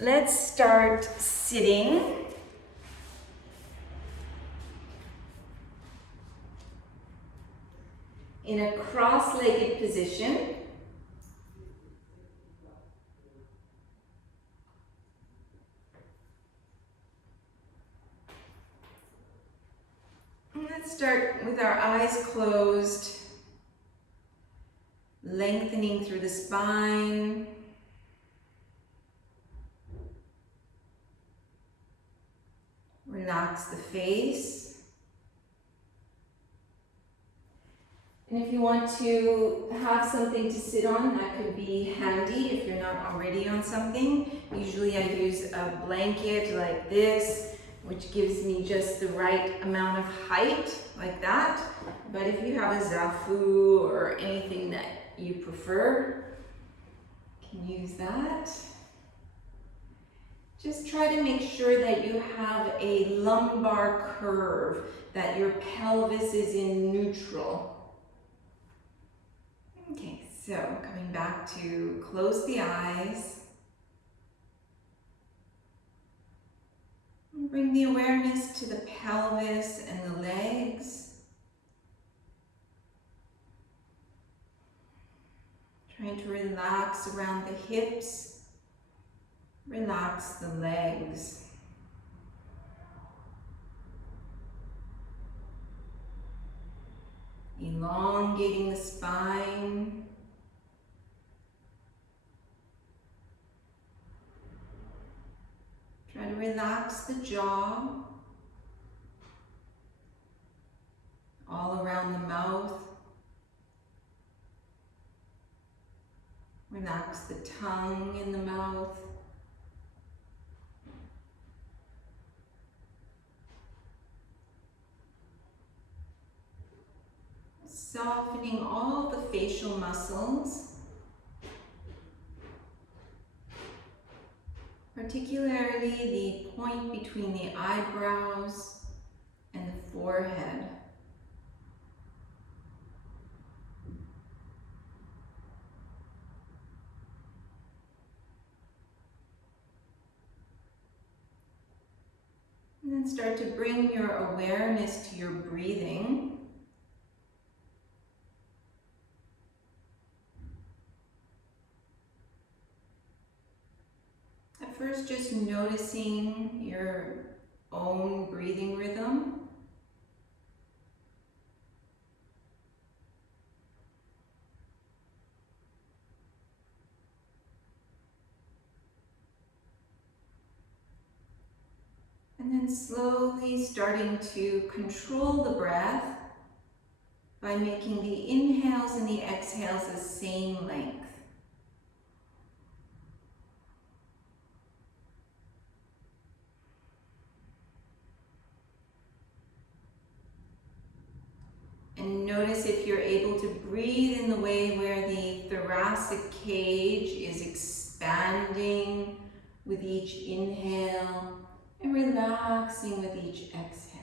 Let's start sitting. In a cross-legged position. Let's start with our eyes closed, lengthening through the spine. Relax the face. And if you want to have something to sit on, that could be handy if you're not already on something. Usually I use a blanket like this, which gives me just the right amount of height, like that. But if you have a zafu or anything that you prefer, you can use that. Just try to make sure that you have a lumbar curve, that your pelvis is in neutral. Okay, so coming back to close the eyes. Bring the awareness to the pelvis and the legs. Trying to relax around the hips. Relax the legs. Elongating the spine. Try to relax the jaw. All around the mouth. Relax the tongue in the mouth. Softening all the facial muscles, particularly the point between the eyebrows and the forehead. And then start to bring your awareness to your breathing. At first, just noticing your own breathing rhythm. And then slowly starting to control the breath by making the inhales and the exhales the same length. And notice if you're able to breathe in the way where the thoracic cage is expanding with each inhale and relaxing with each exhale.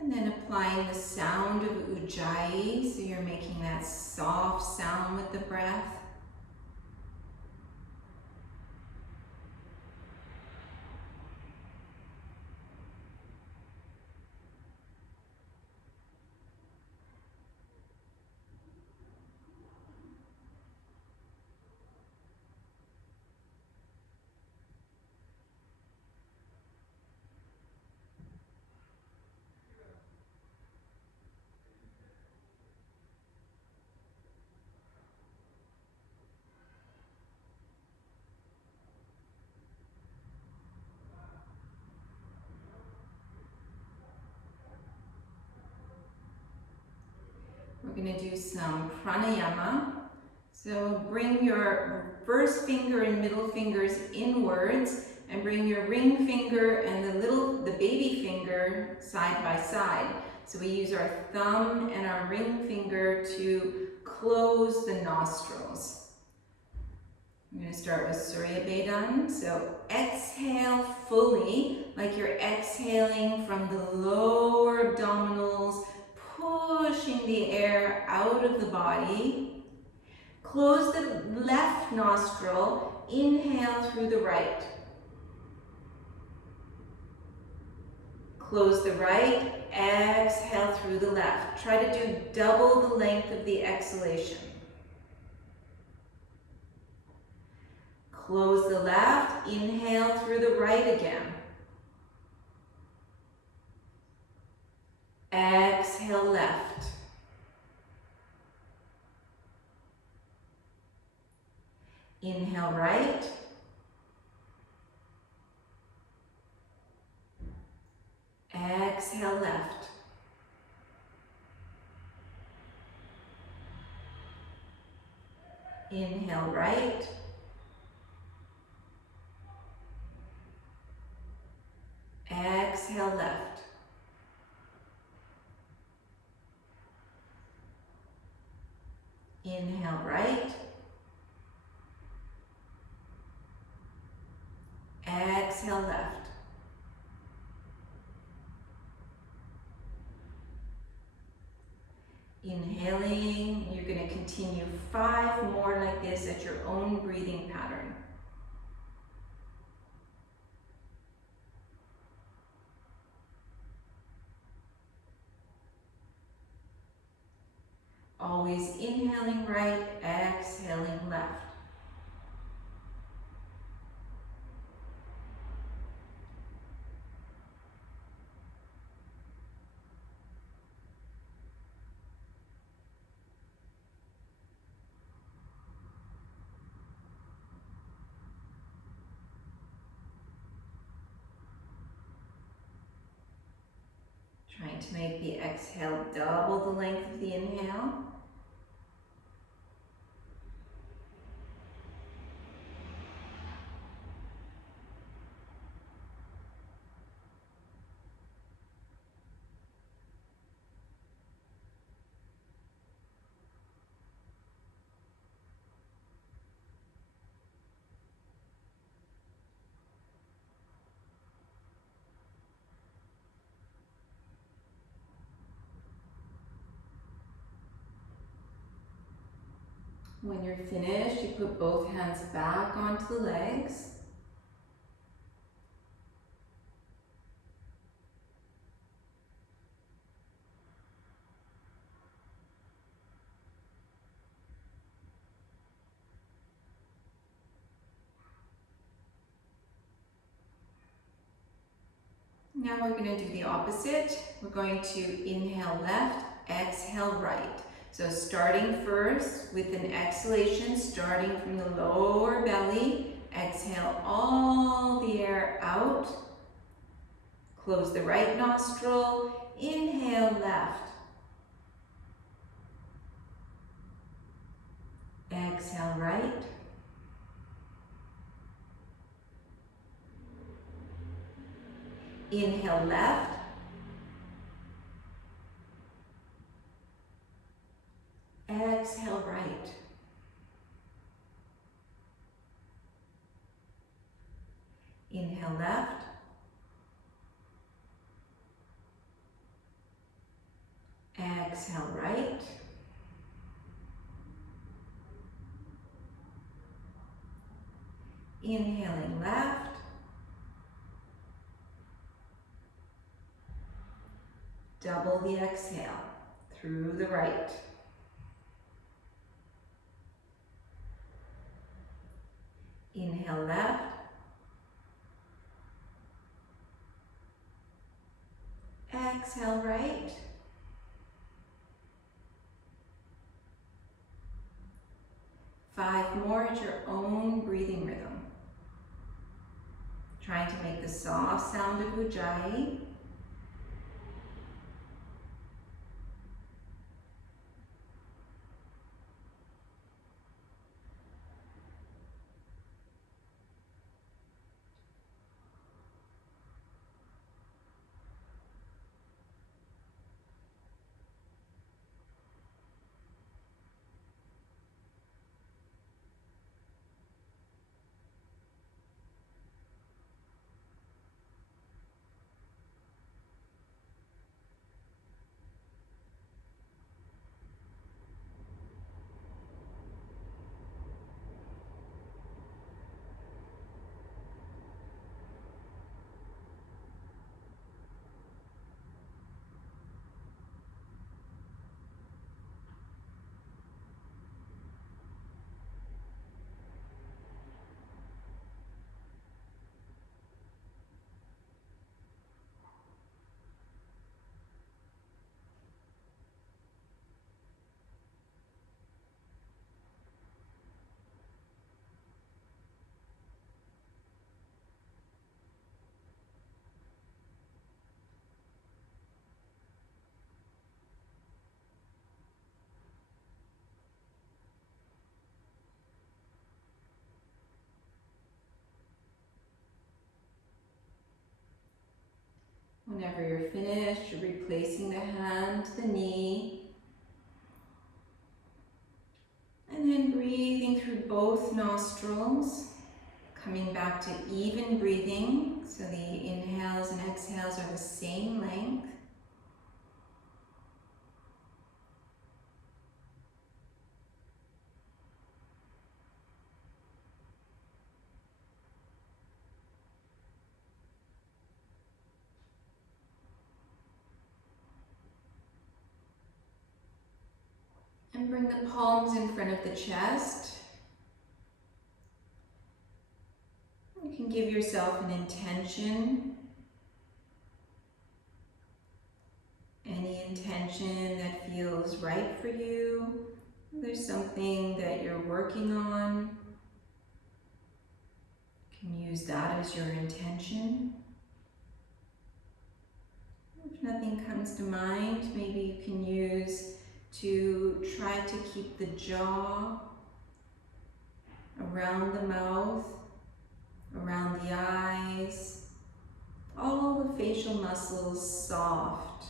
And then applying the sound of ujjayi, so you're making that soft sound with the breath. We're going to do some pranayama. So bring your first finger and middle fingers inwards and bring your ring finger and the baby finger side by side. So we use our thumb and our ring finger to close the nostrils. I'm going to start with Surya Bedan. So exhale fully, like you're exhaling from the lower abdominals, pushing the air out of the body. Close the left nostril, inhale through the right. Close the right, exhale through the left. Try to do double the length of the exhalation. Close the left, inhale through the right again. Exhale left. Inhale right. Exhale left. Inhale right. Exhale left. Inhale right. Exhale left. Inhaling, you're going to continue 5 more like this at your own breathing pattern. Always inhaling right, exhaling left. Trying to make the exhale double the length of the inhale. When you're finished, you put both hands back onto the legs. Now we're going to do the opposite. We're going to inhale left, exhale right. So starting first with an exhalation, starting from the lower belly, exhale all the air out. Close the right nostril, inhale left. Exhale right. Inhale left. Exhale right. Inhale left. Exhale right. Inhaling left. Double the exhale through the right. Inhale left. Exhale right. Five more at your own breathing rhythm. Trying to make the soft sound of Ujjayi. Whenever you're finished, you're replacing the hand to the knee. And then breathing through both nostrils, coming back to even breathing. So the inhales and exhales are the same length. And bring the palms in front of the chest. You can give yourself an intention. Any intention that feels right for you. If there's something that you're working on, you can use that as your intention. If nothing comes to mind, maybe you can use to try to keep the jaw around the mouth, around the eyes, all the facial muscles soft.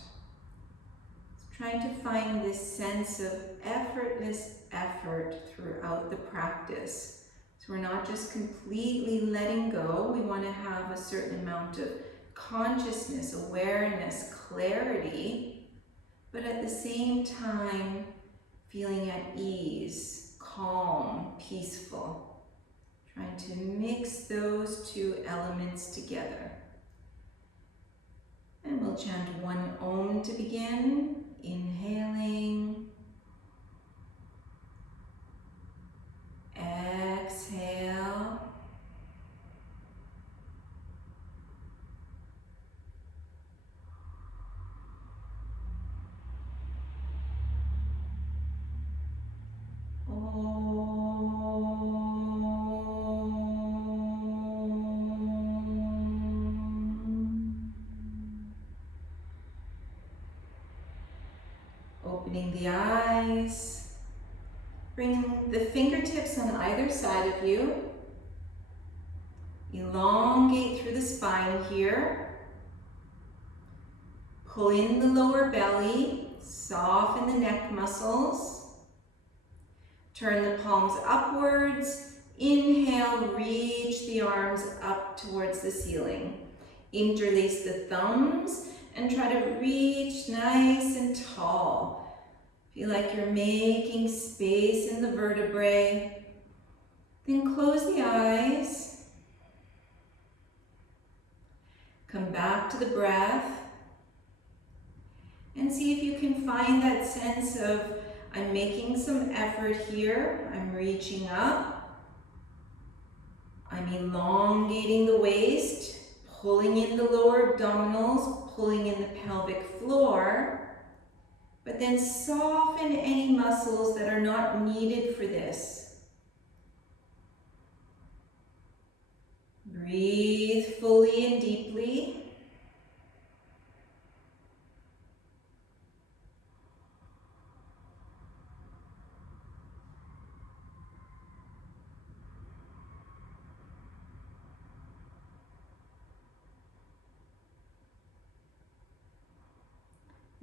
Trying to find this sense of effortless effort throughout the practice. So we're not just completely letting go, we want to have a certain amount of consciousness, awareness, clarity, but at the same time, feeling at ease, calm, peaceful. Trying to mix those two elements together. And we'll chant one Om to begin. Inhaling. Exhale. Opening the eyes, bringing the fingertips on either side of you. Elongate through the spine here. Pull in the lower belly, soften the neck muscles. Turn the palms upwards. Inhale, reach the arms up towards the ceiling. Interlace the thumbs and try to reach nice and tall. Feel like you're making space in the vertebrae. Then close the eyes. Come back to the breath. And see if you can find that sense of, I'm making some effort here. I'm reaching up. I'm elongating the waist, pulling in the lower abdominals, pulling in the pelvic floor. But then soften any muscles that are not needed for this. Breathe fully and deeply.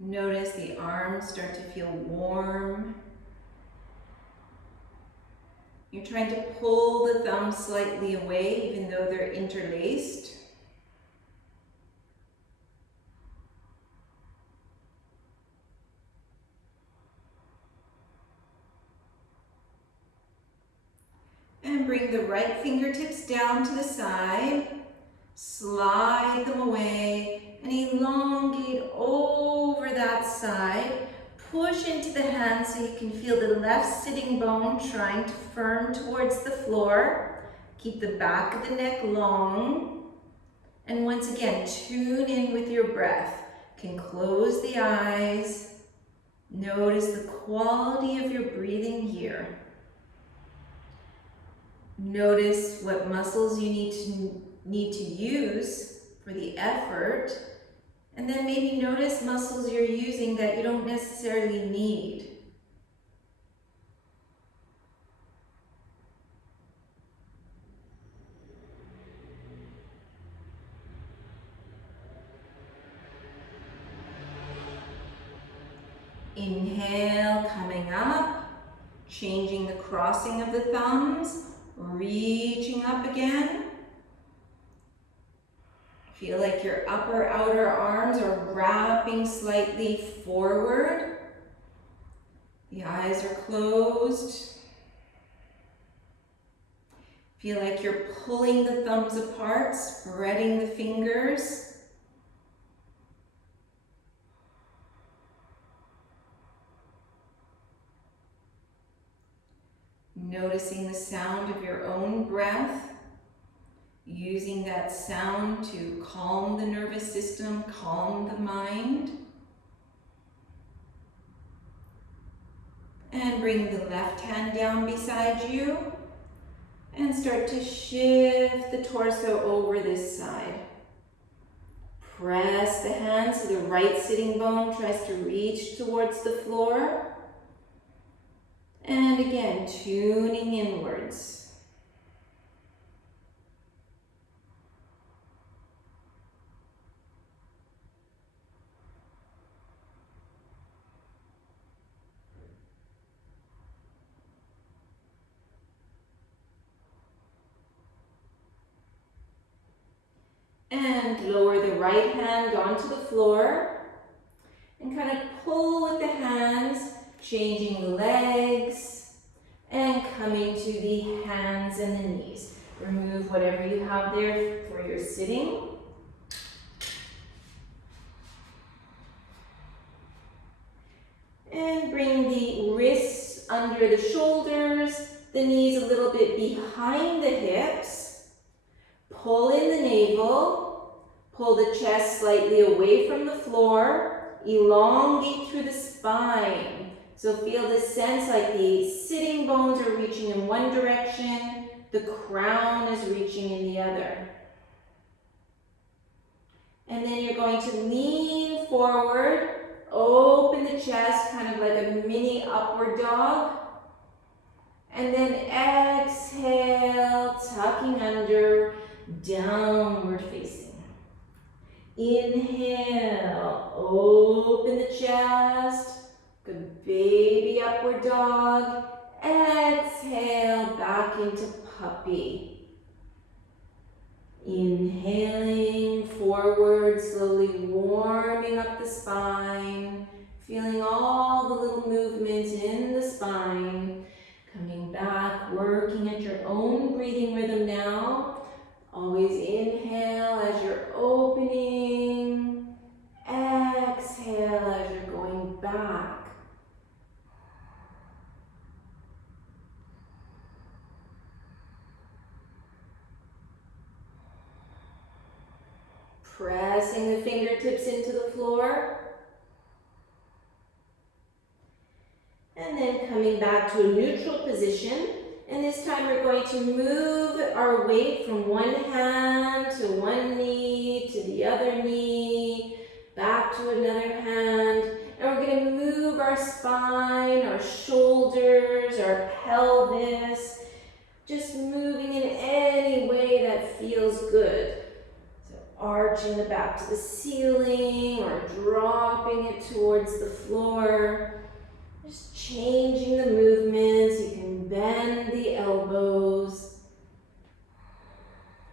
Notice the arms start to feel warm. You're trying to pull the thumbs slightly away, even though they're interlaced. And bring the right fingertips down to the side. Slide them away and elongate over that side. Push into the hands so you can feel the left sitting bone trying to firm towards the floor. Keep the back of the neck long. And once again, tune in with your breath. You can close the eyes. Notice the quality of your breathing here. Notice what muscles you need to use for the effort, and then maybe notice muscles you're using that you don't necessarily need. Inhale, coming up, changing the crossing of the thumbs, reaching up again. Feel like your upper outer arms are wrapping slightly forward. The eyes are closed. Feel like you're pulling the thumbs apart, spreading the fingers. Noticing the sound of your own breath, using that sound to calm the nervous system, calm the mind. And bring the left hand down beside you and start to shift the torso over this side. Press the hands so the right sitting bone tries to reach towards the floor. And again, tuning inwards. And lower the right hand onto the floor and kind of pull with the hands, changing the legs and coming to the hands and the knees. Remove whatever you have there for your sitting. And bring the wrists under the shoulders, the knees a little bit behind the hips. Pull in the navel, pull the chest slightly away from the floor, elongate through the spine. So feel this sense like the sitting bones are reaching in one direction, the crown is reaching in the other. And then you're going to lean forward, open the chest, kind of like a mini upward dog. And then exhale, tucking under, downward facing. Inhale, open the chest, good baby upward dog. Exhale, back into puppy. Inhaling forward, slowly warming up the spine, feeling all the little movements in the spine. Coming back, working at your own breathing rhythm now. Always inhale as you're opening. Exhale as you're going back. Pressing the fingertips into the floor. And then coming back to a neutral position. And this time we're going to move our weight from one hand to one knee to the other knee, back to another hand. And we're going to move our spine, our shoulders, our pelvis, just moving in any way that feels good. So arching the back to the ceiling or dropping it towards the floor. Just changing the movements. You can bend the elbows.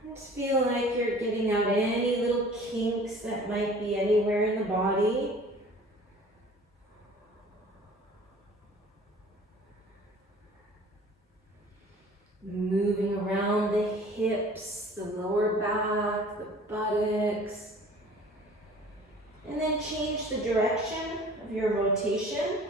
Just feel like you're getting out any little kinks that might be anywhere in the body. Moving around the hips, the lower back, the buttocks. And then change the direction of your rotation.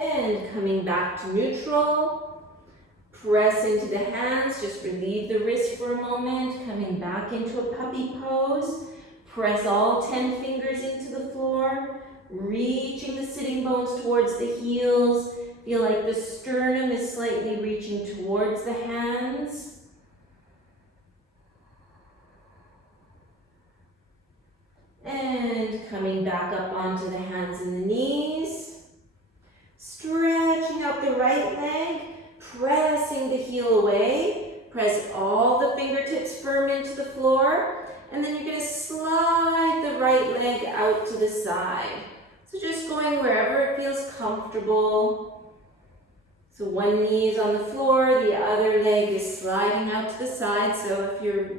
And coming back to neutral, press into the hands, just relieve the wrist for a moment, coming back into a puppy pose. Press all 10 fingers into the floor, reaching the sitting bones towards the heels. Feel like the sternum is slightly reaching towards the hands. coming back up onto the hands and the knees. Stretching out the right leg, pressing the heel away. Press all the fingertips firm into the floor. And then you're going to slide the right leg out to the side. So just going wherever it feels comfortable. So one knee is on the floor, the other leg is sliding out to the side. So if you're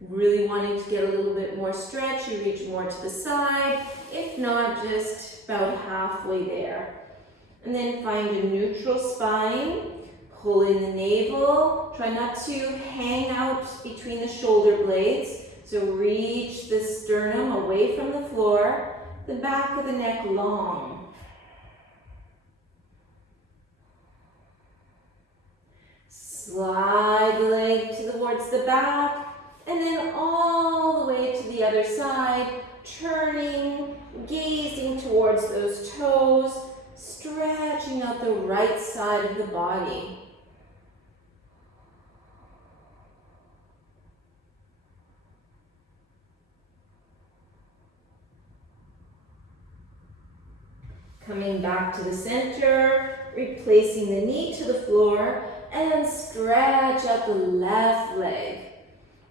really wanting to get a little bit more stretch, you reach more to the side. If not, just about halfway there. And then find a neutral spine. Pull in the navel. Try not to hang out between the shoulder blades. So reach the sternum away from the floor. The back of the neck long. Slide the leg towards the back. And then all the way to the other side. Turning, gazing towards those toes. Stretching out the right side of the body. Coming back to the center, replacing the knee to the floor, and stretch out the left leg.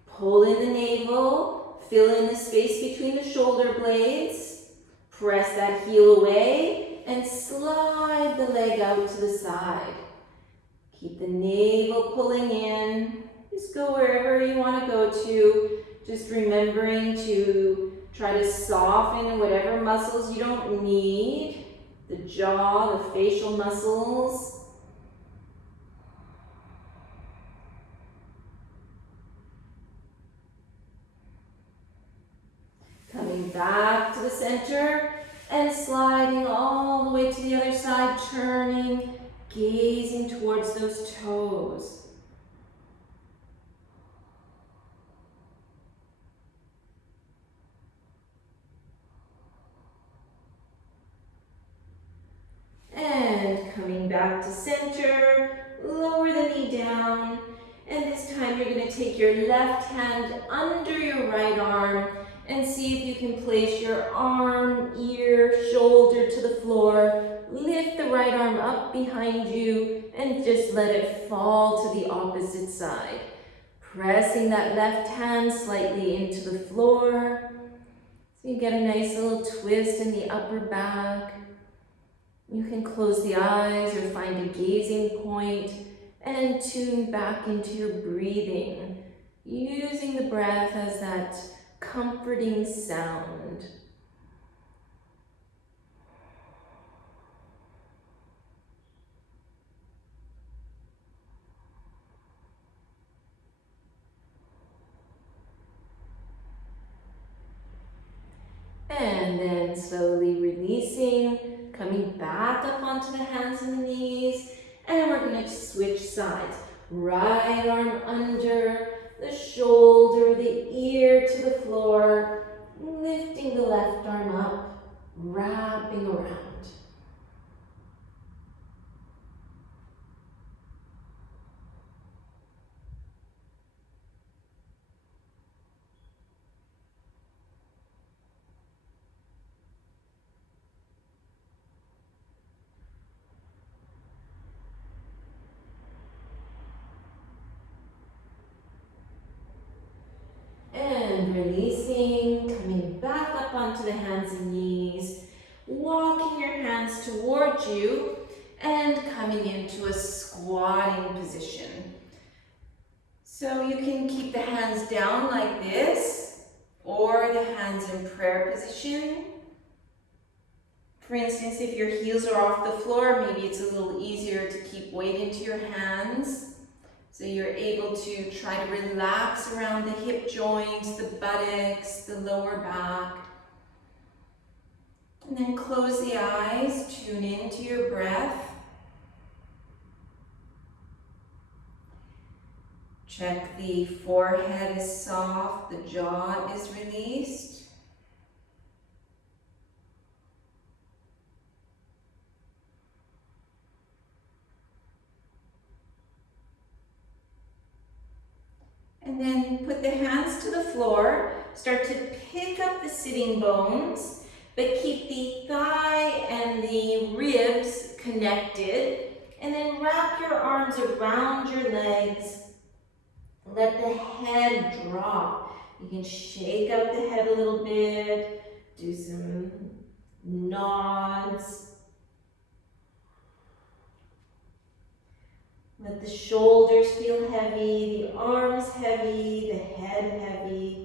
Pull in the navel, fill in the space between the shoulder blades, press that heel away, and slide the leg out to the side. Keep the navel pulling in. Just go wherever you want to go to. Just remembering to try to soften whatever muscles you don't need. The jaw, the facial muscles. Coming back to the center and sliding all the way to the other side, turning, gazing towards those toes. And coming back to center, lower the knee down, and this time you're going to take your left hand under your right arm and see if you can place your arm, ear, shoulder to the floor. Lift the right arm up behind you and just let it fall to the opposite side. Pressing that left hand slightly into the floor. So you get a nice little twist in the upper back. You can close the eyes or find a gazing point and tune back into your breathing, using the breath as that comforting sound. And then slowly releasing, coming back up onto the hands and the knees, and we're going to switch sides. Right arm under the shoulder, the ear to the floor, lifting the left arm up, wrapping around. And releasing, coming back up onto the hands and knees, walking your hands towards you and coming into a squatting position. So you can keep the hands down like this or the hands in prayer position. For instance, if your heels are off the floor, maybe it's a little easier to keep weight into your hands. So you're able to try to relax around the hip joints, the buttocks, the lower back. And then close the eyes, tune into your breath. Check the forehead is soft, the jaw is released. And then put the hands to the floor. Start to pick up the sitting bones. but keep the thigh and the ribs connected, and then wrap your arms around your legs. Let the head drop. You can shake out the head a little bit, do some nods. Let the shoulders feel heavy, the arms heavy, the head heavy.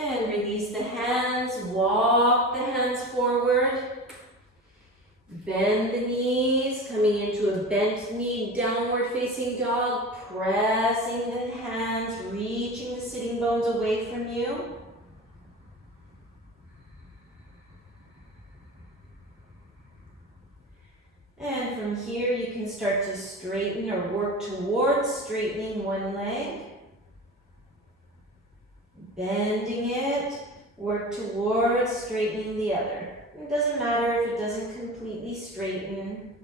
And release the hands, walk the hands forward. Bend the knees, coming into a bent knee, downward facing dog, pressing the hands, reaching the sitting bones away from you. And from here you can start to straighten or work towards straightening one leg. Bending it, work towards straightening the other. It doesn't matter if it doesn't completely straighten.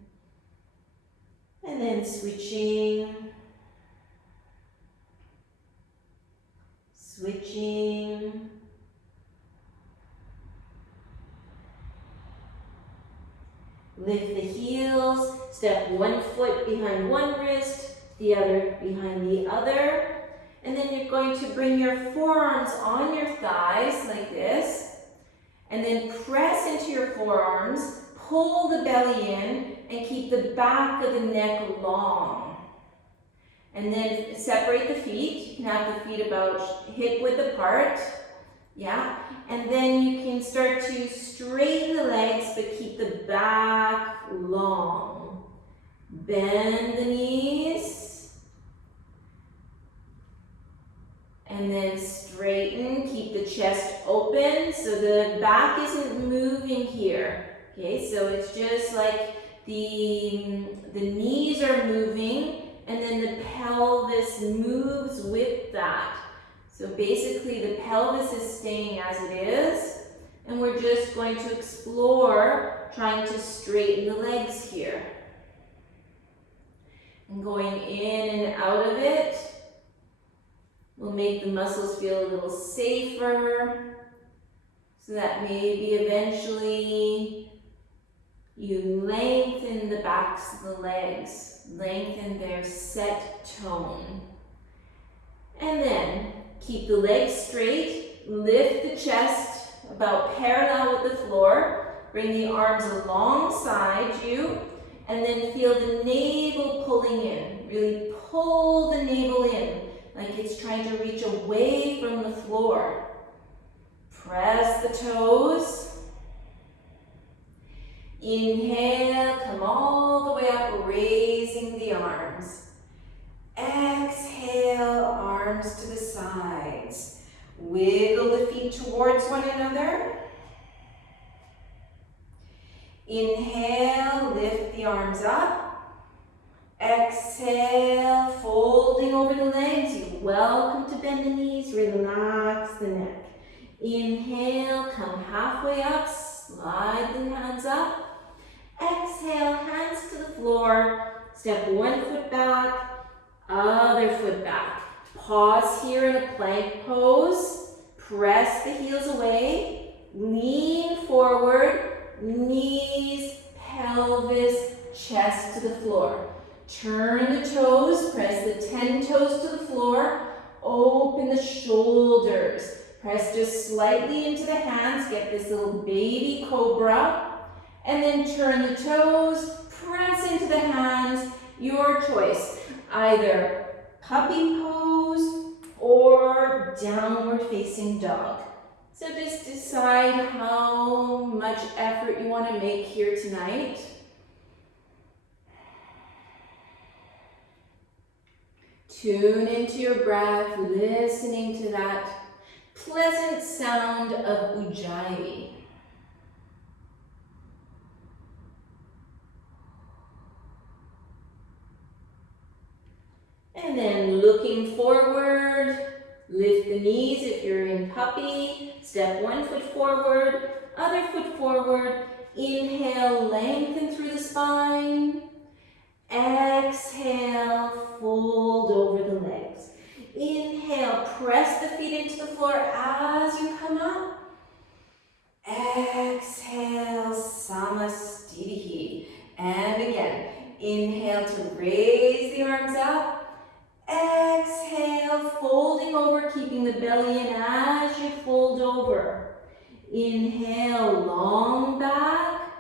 And then switching. Switching. Lift the heels, step one foot behind one wrist, the other behind the other. And then you're going to bring your forearms on your thighs like this. And then press into your forearms, pull the belly in, and keep the back of the neck long. And then separate the feet. You can have the feet about hip width apart. Yeah. And then you can start to straighten the legs, but keep the back long. Bend the knees. And then straighten, keep the chest open so the back isn't moving here. Okay, so it's just like the knees are moving and then the pelvis moves with that. So basically the pelvis is staying as it is, and we're just going to explore trying to straighten the legs here. And going in and out of it will make the muscles feel a little safer, so that maybe eventually you lengthen the backs of the legs, lengthen their set tone. And then keep the legs straight, lift the chest about parallel with the floor, bring the arms alongside you, and then feel the navel pulling in. Really pull the navel in, like it's trying to reach away from the floor. Press the toes. Inhale, come all the way up, raising the arms. Exhale, arms to the sides. Wiggle the feet towards one another. Inhale, lift the arms up. Exhale, folding over the legs. You're welcome to bend the knees, relax the neck. Inhale, come halfway up, slide the hands up. Exhale, hands to the floor. Step one foot back, other foot back. Pause here in a plank pose. Press the heels away. Lean forward, knees, pelvis, chest to the floor. Turn the toes, press the 10 toes to the floor, open the shoulders. Press just slightly into the hands, get this little baby cobra, and then turn the toes, press into the hands, your choice. Either puppy pose or downward facing dog. So just decide how much effort you want to make here tonight. Tune into your breath, listening to that pleasant sound of Ujjayi. And then looking forward, Lift the knees if you're in puppy. Step one foot forward, other foot forward. Inhale, lengthen through the spine. Exhale, fold over the legs. Inhale, press the feet into the floor as you come up. Exhale, Samastitihi. And again, inhale to raise the arms up. Exhale, folding over, keeping the belly in as you fold over. Inhale, long back.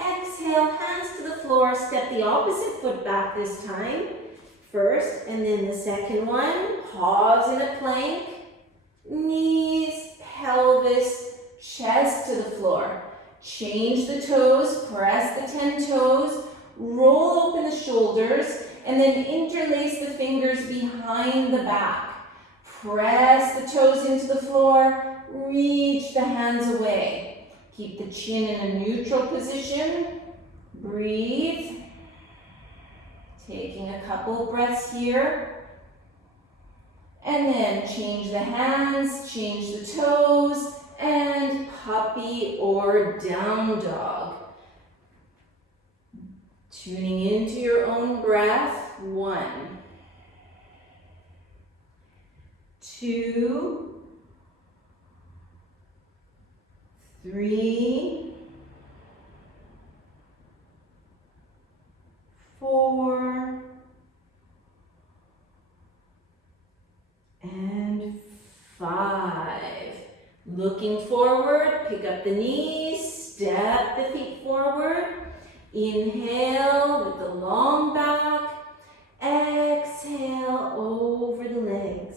Exhale, hands to the floor. Step the opposite foot back this time. First, and then the second one. Pause in a plank. Knees, pelvis, chest to the floor. Change the toes, press the 10 toes. Roll open the shoulders, and then interlace the fingers behind the back. Press the toes into the floor, reach the hands away. Keep the chin in a neutral position. Breathe. Taking a couple breaths here. And then change the hands, change the toes, and puppy or down dog. Tuning into your own breath. 1, 2, 3, 4, and 5. Looking forward, pick up the knees, step the feet forward. Inhale with the long back. Exhale over the legs.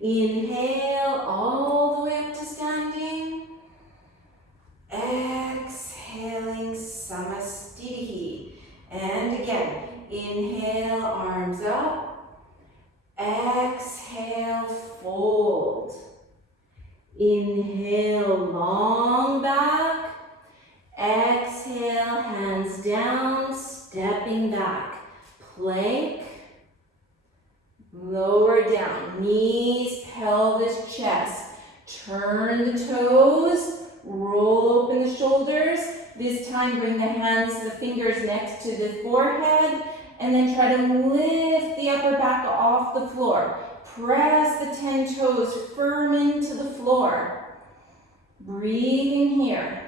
Inhale all the way up to standing. Exhaling Samastitihi. And again, inhale, arms up. Exhale, fold. Inhale, long back. Exhale, hands down, stepping back. Plank. Lower down. Knees, pelvis, chest. Turn the toes. Roll open the shoulders. This time bring the hands, the fingers next to the forehead. And then try to lift the upper back off the floor. Press the 10 toes firm into the floor. Breathe in here.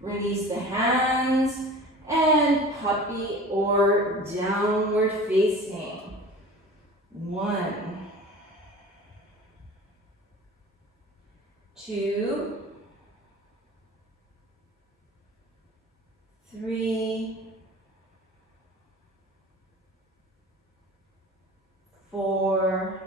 Release the hands and puppy or downward facing. 1, 2, 3, 4,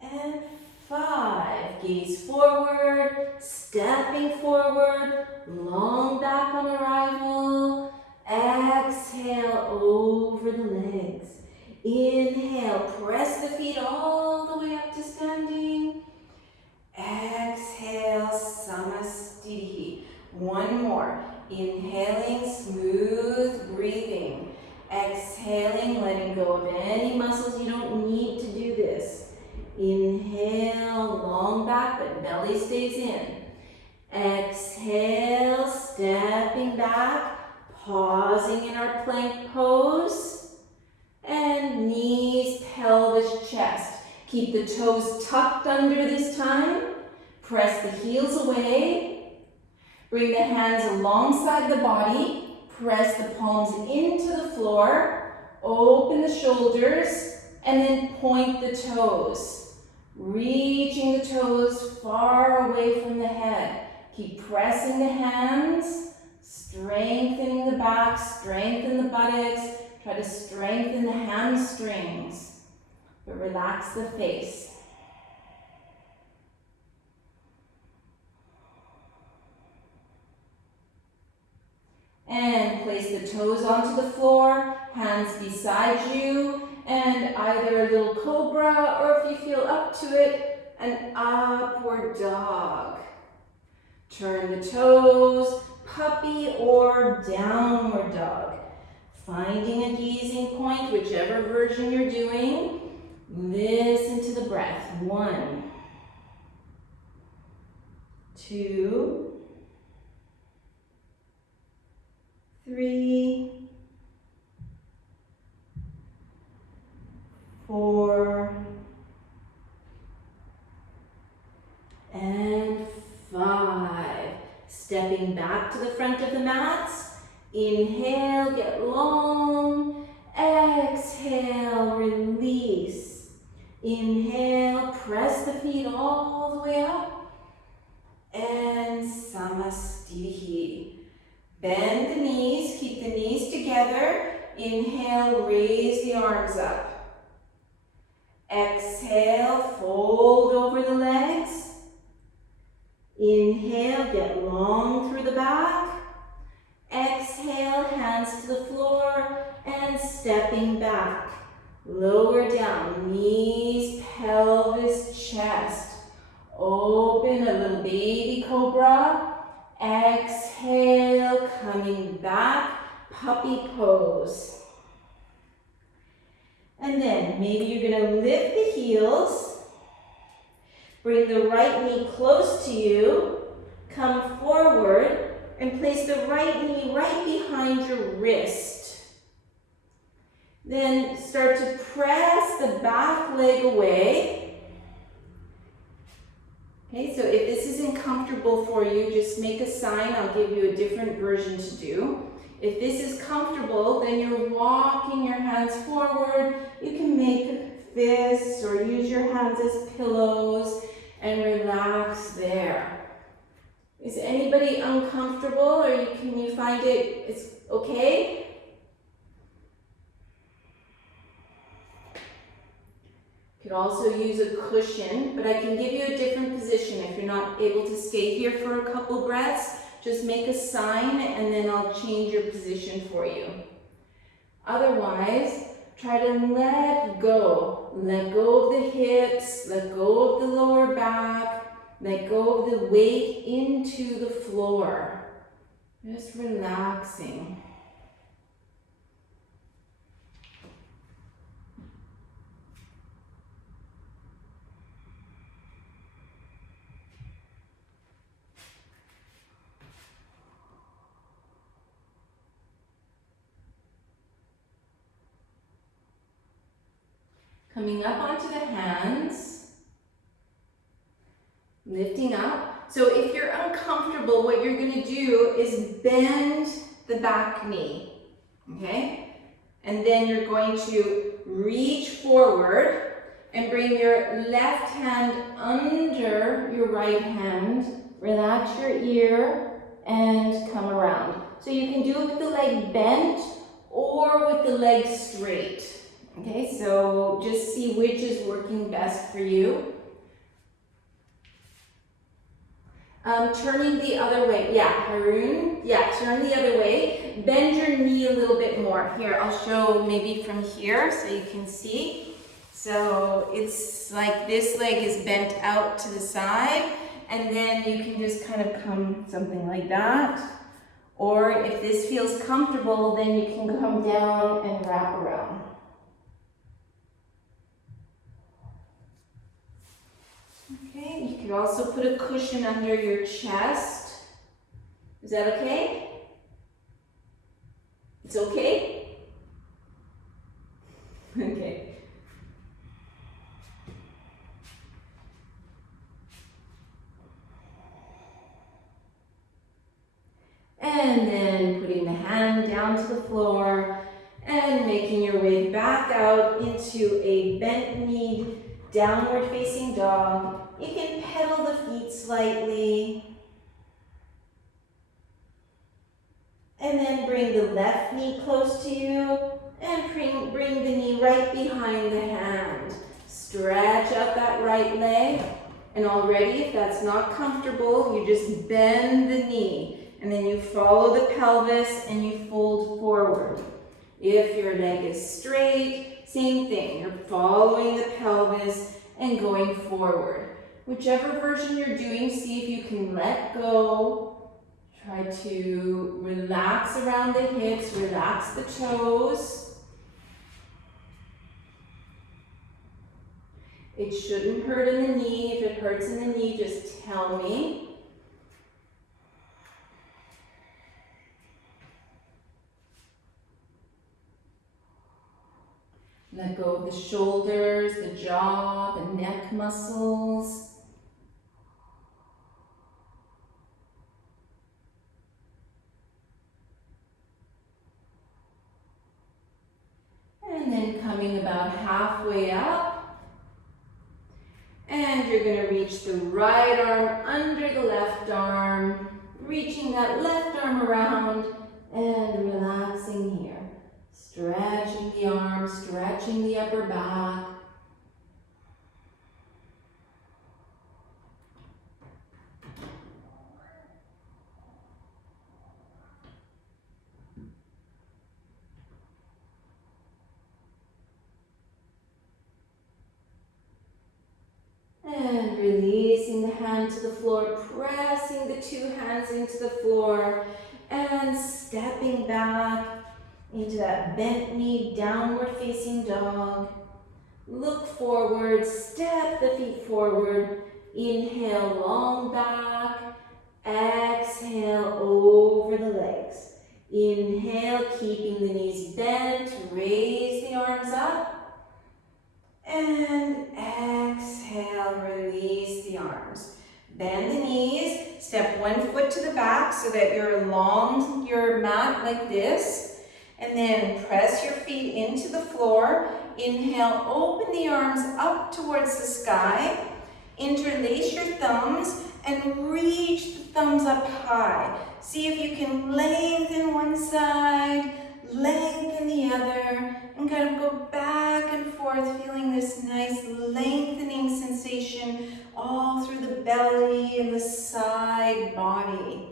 and 5. Gaze forward, stepping forward, long back on arrival. Exhale over the legs. Inhale, press the feet all the way up to standing. Exhale, Samastitihi. One more. Inhaling, smooth breathing. Exhaling, letting go of any muscles. You don't need to do this. Inhale, long back, but belly stays in. Exhale, stepping back, pausing in our plank pose. And knees, pelvis, chest. Keep the toes tucked under this time. Press the heels away. Bring the hands alongside the body. Press the palms into the floor. Open the shoulders. And then point the toes. Reaching the toes far away from the head. Keep pressing the hands. Strengthening the back. Strengthen the buttocks. Try to strengthen the hamstrings. But relax the face. And place the toes onto the floor, hands beside you, and either a little cobra, or if you feel up to it, an upward dog. Turn the toes, puppy or downward dog. Finding a gazing point, whichever version you're doing. Listen to the breath. 1, 2, 3, 4, and 5. Stepping back to the front of the mats. Inhale, get long. Exhale, release. Inhale, press the feet all the way up. And Samastitihi. Bend the knees, keep the knees together. Inhale, raise the arms up. Exhale, fold over the legs. Inhale, get long through the back. Exhale, hands to the floor and stepping back. Lower down, knees, pelvis, chest. Open a little baby cobra. Exhale, coming back, puppy pose. And then maybe you're going to lift the heels. Bring the right knee close to you. Come forward. And place the right knee right behind your wrist. Then start to press the back leg away. Okay, so if this isn't comfortable for you, just make a sign. I'll give you a different version to do. If this is comfortable, then you're walking your hands forward. You can make fists or use your hands as pillows and relax there. Is anybody uncomfortable, or can you find it's okay? You could also use a cushion, but I can give you a different position. If you're not able to stay here for a couple breaths, just make a sign and then I'll change your position for you. Otherwise, try to let go. Let go of the hips, let go of the lower back. Let go of the weight into the floor. Just relaxing. Coming up onto the hands. Lifting up. So if you're uncomfortable, what you're going to do is bend the back knee, okay? And then you're going to reach forward and bring your left hand under your right hand. Relax your ear and come around. So you can do it with the leg bent or with the leg straight, okay? So just see which is working best for you. Turning the other way. Yeah, Haroon. Yeah, turn the other way. Bend your knee a little bit more. Here, I'll show maybe from here so you can see. So it's like this leg is bent out to the side, and then you can just kind of come something like that. Or if this feels comfortable, then you can come down and wrap around. Okay, you can also put a cushion under your chest. Is that okay? It's okay? Okay. And then putting the hand down to the floor and making your way back out into a bent knee, downward facing dog. You can pedal the feet slightly. And then bring the left knee close to you and bring the knee right behind the hand. Stretch out that right leg. And already, if that's not comfortable, you just bend the knee. And then you follow the pelvis and you fold forward. If your leg is straight, same thing. You're following the pelvis and going forward. Whichever version you're doing, see if you can let go. Try to relax around the hips, relax the toes. It shouldn't hurt in the knee. If it hurts in the knee, just tell me. Let go of the shoulders, the jaw, the neck muscles. And then coming about halfway up. And you're going to reach the right arm under the left arm, reaching that left arm around and relaxing here. Stretching the arms, stretching the upper back. And releasing the hand to the floor, pressing the two hands into the floor and stepping back into that bent knee, downward facing dog. Look forward, step the feet forward. Inhale, long back. Exhale, over the legs. Inhale, keeping the knees bent, raise the arms up. And exhale, release the arms. Bend the knees, step one foot to the back so that you're along your mat like this. And then press your feet into the floor. Inhale, open the arms up towards the sky. Interlace your thumbs and reach the thumbs up high. See if you can lengthen one side, lengthen the other, and kind of go back and forth, feeling this nice lengthening sensation all through the belly and the side body.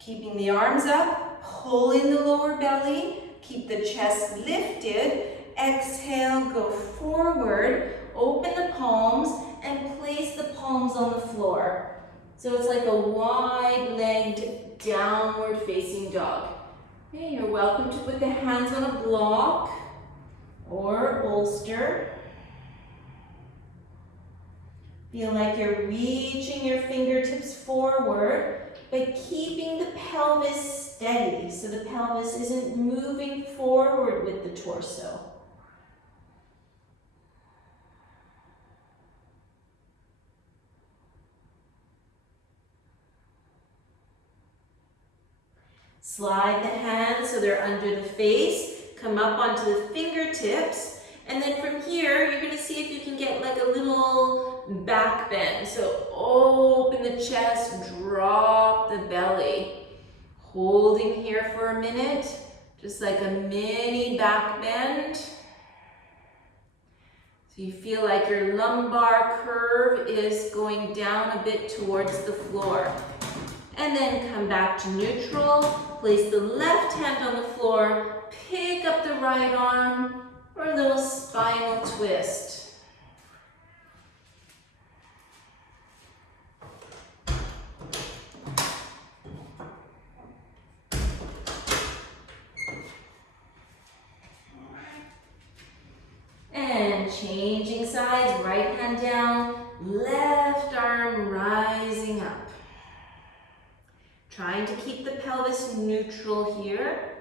Keeping the arms up, pull in the lower belly, keep the chest lifted. Exhale, go forward, open the palms, and place the palms on the floor. So it's like a wide-legged, downward-facing dog. Okay, you're welcome to put the hands on a block or a bolster. Feel like you're reaching your fingertips forward, but keeping the pelvis steady so the pelvis isn't moving forward with the torso. Slide the hands so they're under the face, come up onto the fingertips, and then from here, you're gonna see if you can get like a little back bend. So open the chest, drop the belly. Holding here for a minute, just like a mini back bend. So you feel like your lumbar curve is going down a bit towards the floor. And then come back to neutral, place the left hand on the floor, pick up the right arm, or a little spinal twist. And changing sides, right hand down, left arm rising up. Trying to keep the pelvis neutral here.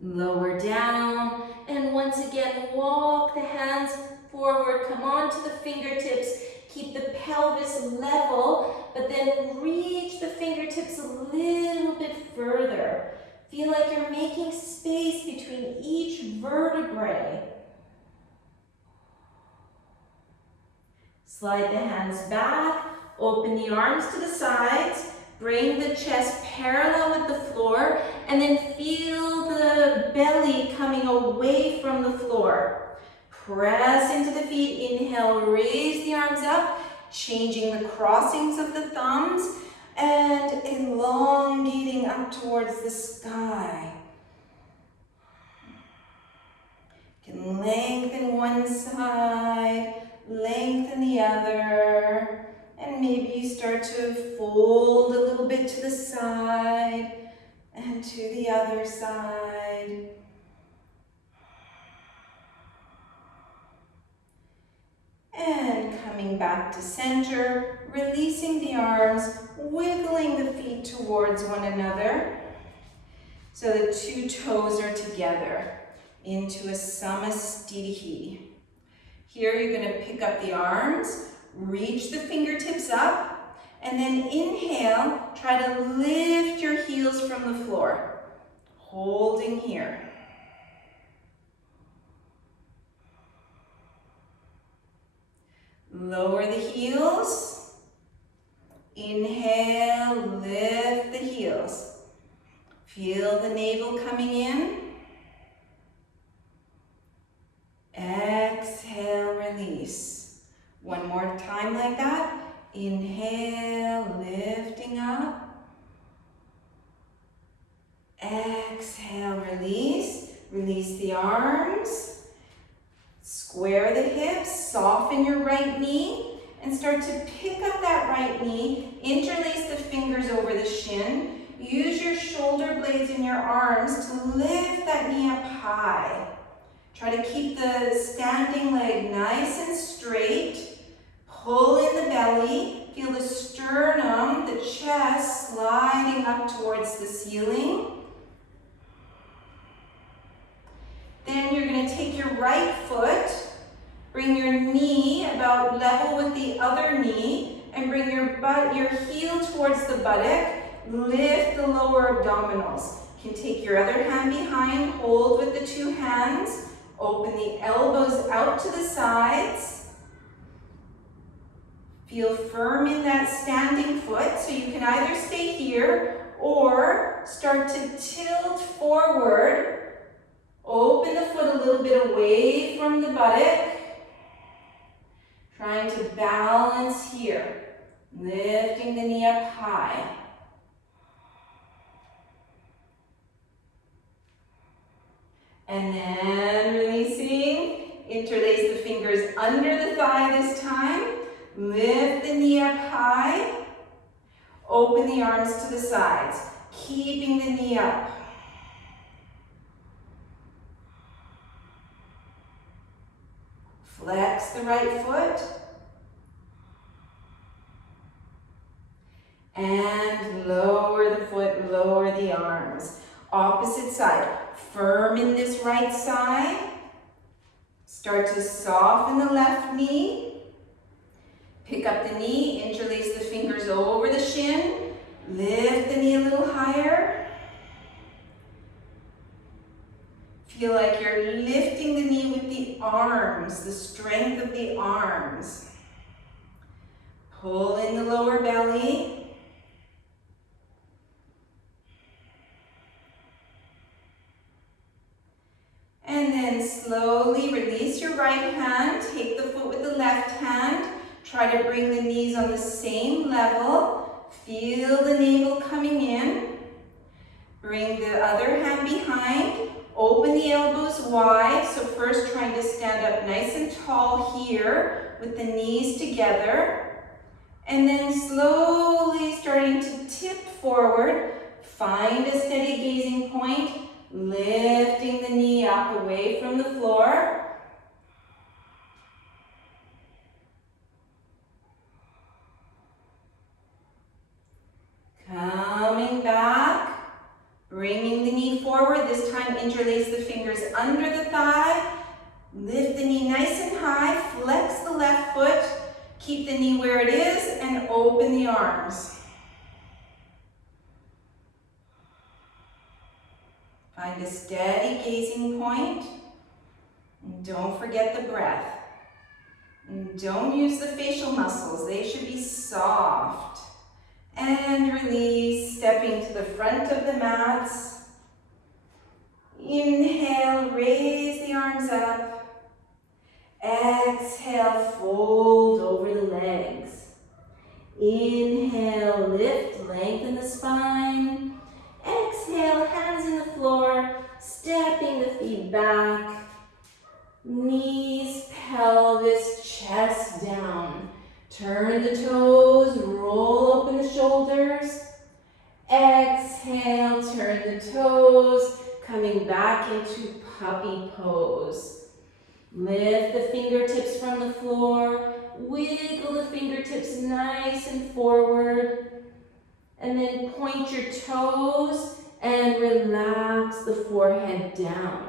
Lower down, and once again, walk the hands forward, come onto the fingertips, keep the pelvis level, but then reach the fingertips a little bit further. Feel like you're making space between each vertebrae. Slide the hands back, open the arms to the sides, bring the chest parallel with the floor, and then feel the belly coming away from the floor. Press into the feet, inhale, raise the arms up, changing the crossings of the thumbs, and elongating up towards the sky. to fold a little bit to the side and to the other side. And coming back to center, releasing the arms, wiggling the feet towards one another so the two toes are together into a samasthiti. Here you're going to pick up the arms, reach the fingertips up, and then inhale, try to lift your heels from the floor, holding here. Lower the heels. Inhale, lift the heels. Feel the navel coming in. Exhale, release. One more time like that. Inhale, lifting up. Exhale, release. Release the arms. Square the hips, soften your right knee, and start to pick up that right knee. Interlace the fingers over the shin. Use your shoulder blades in your arms to lift that knee up high. Try to keep the standing leg nice and straight. Pull in the belly. Feel the sternum, the chest sliding up towards the ceiling. Then you're going to take your right foot, bring your knee about level with the other knee, and bring your heel towards the buttock. Lift the lower abdominals. You can take your other hand behind, hold with the two hands, open the elbows out to the sides. Feel firm in that standing foot, so you can either stay here or start to tilt forward. Open the foot a little bit away from the buttock. Trying to balance here. Lifting the knee up high. And then releasing. Interlace the fingers under the thigh this time. Lift the knee up high. Open the arms to the sides. Keeping the knee up. Flex the right foot. And lower the foot, lower the arms. Opposite side. Firm in this right side. Start to soften the left knee. Pick up the knee, interlace the fingers over the shin. Lift the knee a little higher. Feel like you're lifting the knee with the arms, the strength of the arms. Pull in the lower belly. And then slowly release your right hand. Take the foot with the left hand. Try to bring the knees on the same level. Feel the navel coming in. Bring the other hand behind. Open the elbows wide. So first trying to stand up nice and tall here with the knees together. And then slowly starting to tip forward. Find a steady gazing point. Lifting the knee up away from the floor. Coming back. Bringing the knee forward. This time interlace the fingers under the thigh. Lift the knee nice and high. Flex the left foot. Keep the knee where it is and open the arms. Find a steady gazing point. And don't forget the breath. And don't use the facial muscles. They should be soft. And release, stepping to the front of the mats. Inhale, raise the arms up. Exhale, fold over the legs. Inhale, lift, lengthen the spine. Exhale, hands in the floor, stepping the feet back. Knees, pelvis, chest down. Turn the toes, roll shoulders. Exhale, turn the toes, coming back into puppy pose. Lift the fingertips from the floor, wiggle the fingertips nice and forward, and then point your toes and relax the forehead down.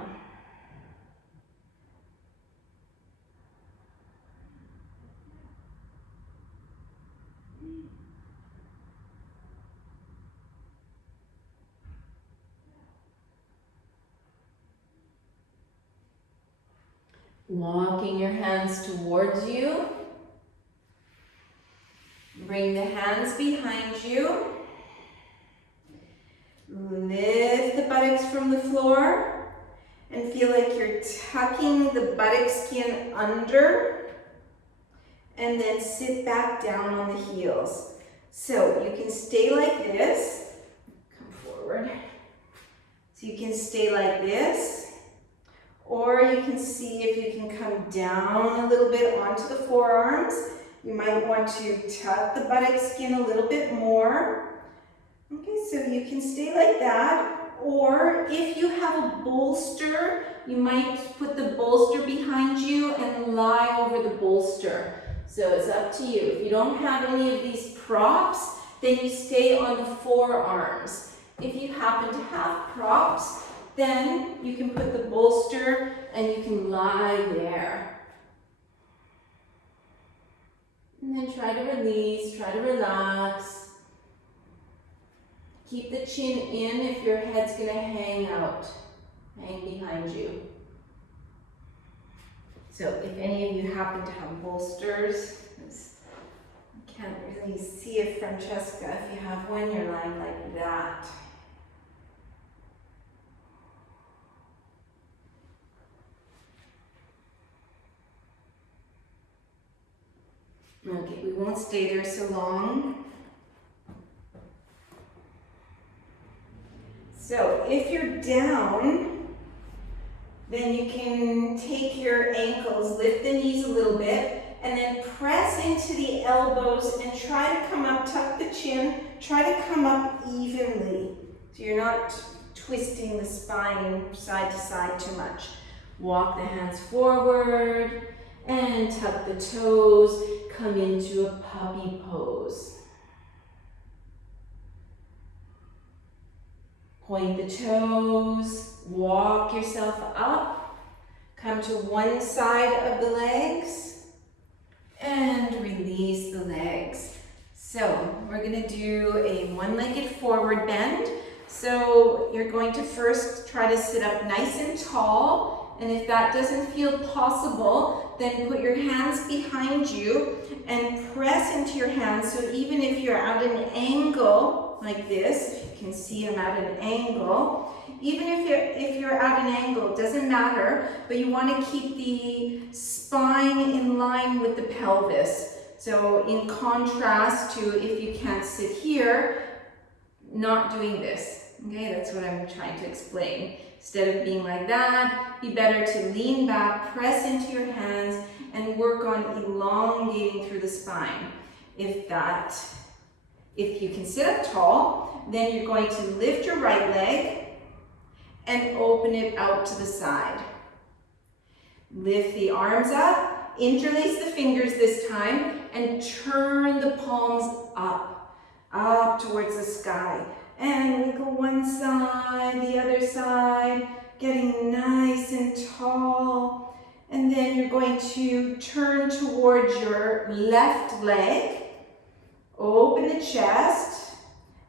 Walking your hands towards you. Bring the hands behind you. Lift the buttocks from the floor and feel like you're tucking the buttock skin under, and then sit back down on the heels. So you can stay like this. Come forward. So you can stay like this. Or you can see if you can come down a little bit onto the forearms. You might want to tuck the buttock skin a little bit more. Okay, so you can stay like that. Or if you have a bolster, you might put the bolster behind you and lie over the bolster. So it's up to you. If you don't have any of these props, then you stay on the forearms. If you happen to have props, then you can put the bolster and you can lie there. And then try to release, try to relax. Keep the chin in if your head's gonna hang out, hang behind you. So if any of you happen to have bolsters, I can't really see it, Francesca. If you have one, you're lying like that. Okay, we won't stay there so long. So if you're down, then you can take your ankles, lift the knees a little bit, and then press into the elbows and try to come up, tuck the chin, try to come up evenly. So you're not twisting the spine side to side too much. Walk the hands forward and tuck the toes, come into a puppy pose. Point the toes, walk yourself up, come to one side of the legs, and release the legs. So we're gonna do a one-legged forward bend. So you're going to first try to sit up nice and tall, and if that doesn't feel possible, then put your hands behind you and press into your hands. So even if you're at an angle like this, if you can see I'm at an angle, even if you're at an angle, it doesn't matter, but you want to keep the spine in line with the pelvis. So in contrast to if you can't sit here, not doing this. Okay, that's what I'm trying to explain. Instead of being like that, be better to lean back, press into your hands, and work on elongating through the spine. If you can sit up tall, then you're going to lift your right leg and open it out to the side. Lift the arms up, interlace the fingers this time, and turn the palms up towards the sky. And wiggle one side, the other side, getting nice and tall. And then you're going to turn towards your left leg, open the chest,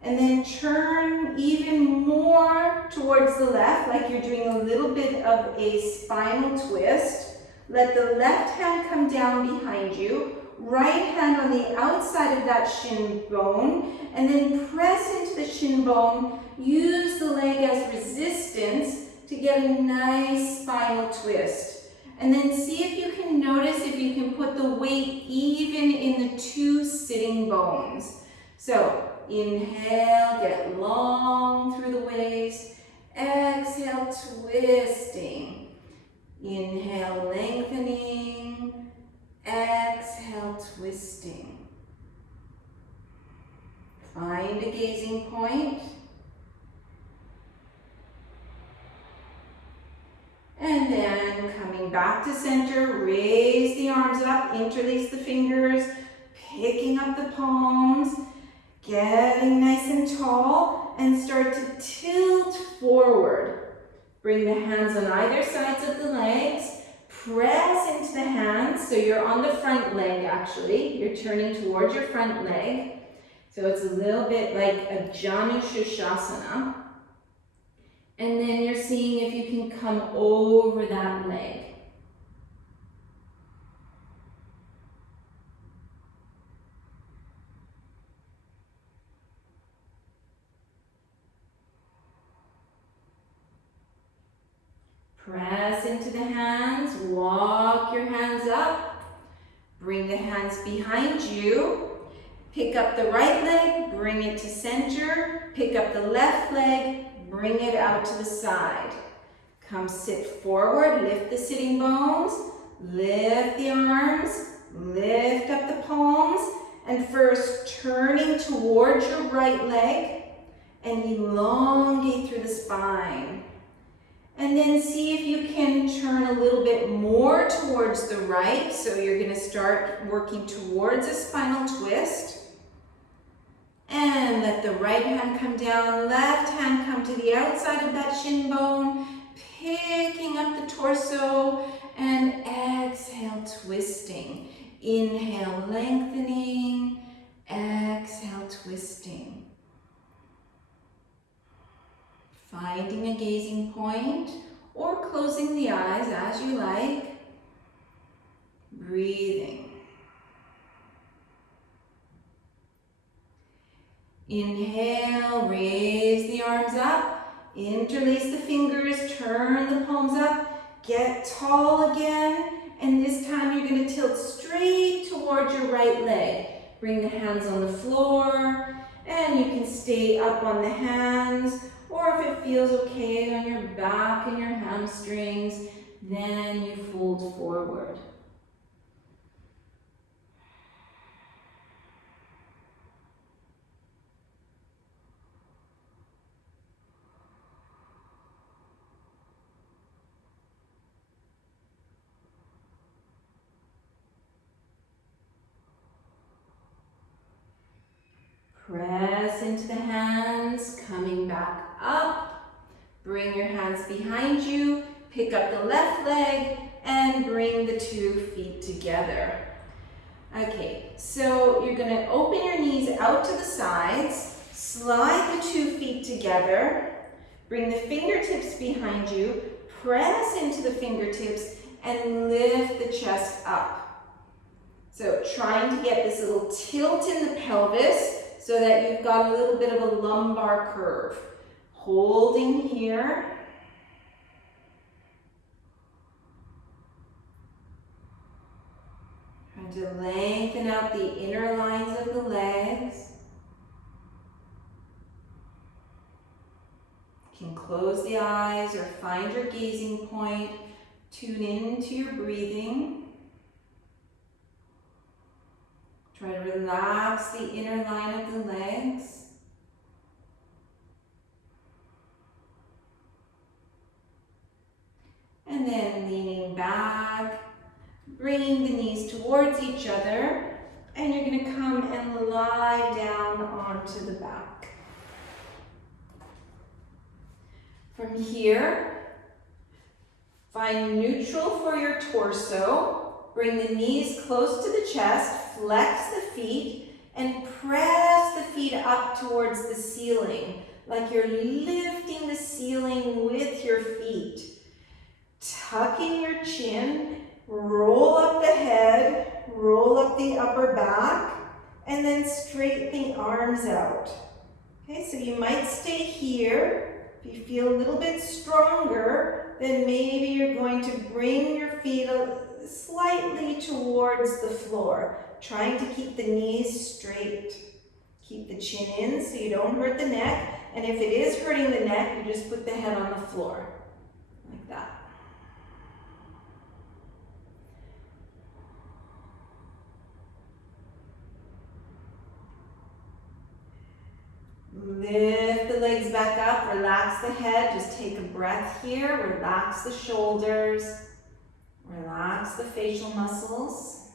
and then turn even more towards the left, like you're doing a little bit of a spinal twist. Let the left hand come down behind you, right hand on the outside of that shin bone, and then press into the shin bone. Use the leg as resistance to get a nice spinal twist. And then see if you can notice if you can put the weight even in the two sitting bones. So inhale, get long through the waist. Exhale, twisting. Inhale, lengthening. Exhale, twisting. Find a gazing point. And then coming back to center, raise the arms up, interlace the fingers, picking up the palms, getting nice and tall, and start to tilt forward. Bring the hands on either sides of the legs, press into the hands, so you're on the front leg actually, you're turning towards your front leg. So it's a little bit like a Janushasana. And then you're seeing if you can come over that leg. Press into the hands, walk your hands up, bring the hands behind you, pick up the right leg, bring it to center, pick up the left leg, bring it out to the side. Come sit forward, lift the sitting bones, lift the arms, lift up the palms, and first turning towards your right leg and elongate through the spine. And then see if you can turn a little bit more towards the right. So you're going to start working towards a spinal twist. And let the right hand come down, left hand come to the outside of that shin bone, picking up the torso, and exhale, twisting. Inhale, lengthening, exhale, twisting. Finding a gazing point or closing the eyes as you like. Breathing. Inhale, raise the arms up, interlace the fingers, turn the palms up, get tall again, and this time you're going to tilt straight towards your right leg. Bring the hands on the floor, and you can stay up on the hands, or if it feels okay on your back and your hamstrings, then you fold forward. Press into the hands, coming back up. Bring your hands behind you, pick up the left leg, and bring the 2 feet together. Okay, so you're gonna open your knees out to the sides, slide the 2 feet together, bring the fingertips behind you, press into the fingertips, and lift the chest up. So trying to get this little tilt in the pelvis, so that you've got a little bit of a lumbar curve. Holding here. Trying to lengthen out the inner lines of the legs. You can close the eyes or find your gazing point. Tune into your breathing. Try to relax the inner line of the legs. And then leaning back, bringing the knees towards each other, and you're going to come and lie down onto the back. From here, find neutral for your torso. Bring the knees close to the chest, flex the feet, and press the feet up towards the ceiling, like you're lifting the ceiling with your feet. Tuck in your chin, roll up the head, roll up the upper back, and then straighten the arms out. Okay, so you might stay here. If you feel a little bit stronger, then maybe you're going to bring your feet slightly towards the floor, trying to keep the knees straight. Keep the chin in so you don't hurt the neck, and if it is hurting the neck, you just put the head on the floor, like that. the head. Just take a breath here. Relax the shoulders. Relax the facial muscles.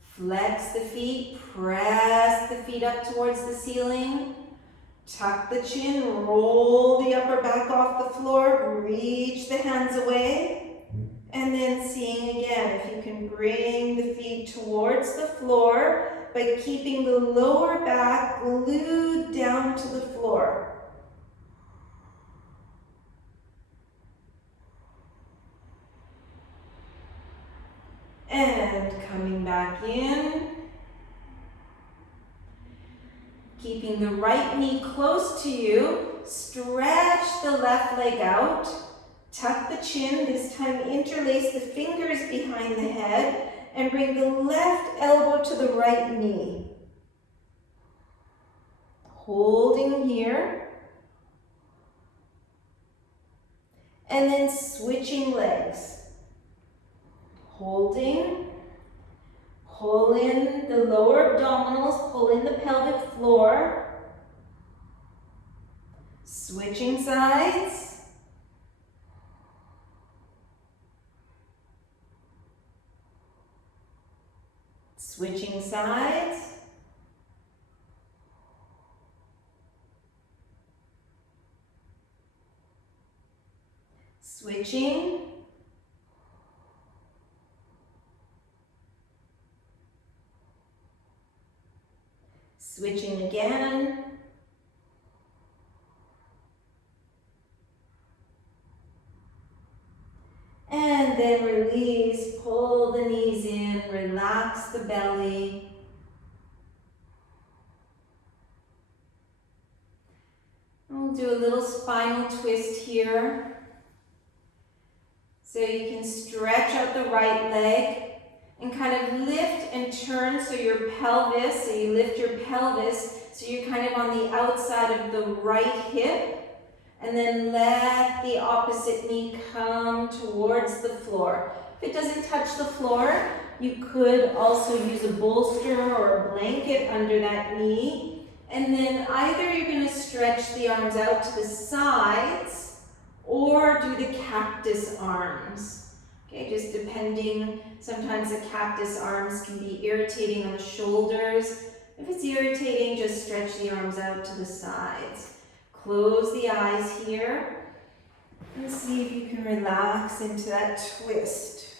Flex the feet. Press the feet up towards the ceiling. Tuck the chin. Roll the upper back off the floor. Reach the hands away. And then seeing again, if you can bring the feet towards the floor by keeping the lower back glued down to the floor. And coming back in. Keeping the right knee close to you, stretch the left leg out. Tuck the chin, this time interlace the fingers behind the head and bring the left elbow to the right knee. Holding here. And then switching legs. Holding. Pull in the lower abdominals, pull in the pelvic floor. Switching sides. Switching sides. Switching. Switching again. And then release, pull the knees in, relax the belly. We'll do a little spinal twist here. So you can stretch out the right leg and kind of lift and turn so your pelvis, so you lift your pelvis so you're kind of on the outside of the right hip. And then let the opposite knee come towards the floor. If it doesn't touch the floor, you could also use a bolster or a blanket under that knee. And then either you're going to stretch the arms out to the sides or do the cactus arms. Okay, just depending, sometimes the cactus arms can be irritating on the shoulders. If it's irritating, just stretch the arms out to the sides. Close the eyes here and see if you can relax into that twist.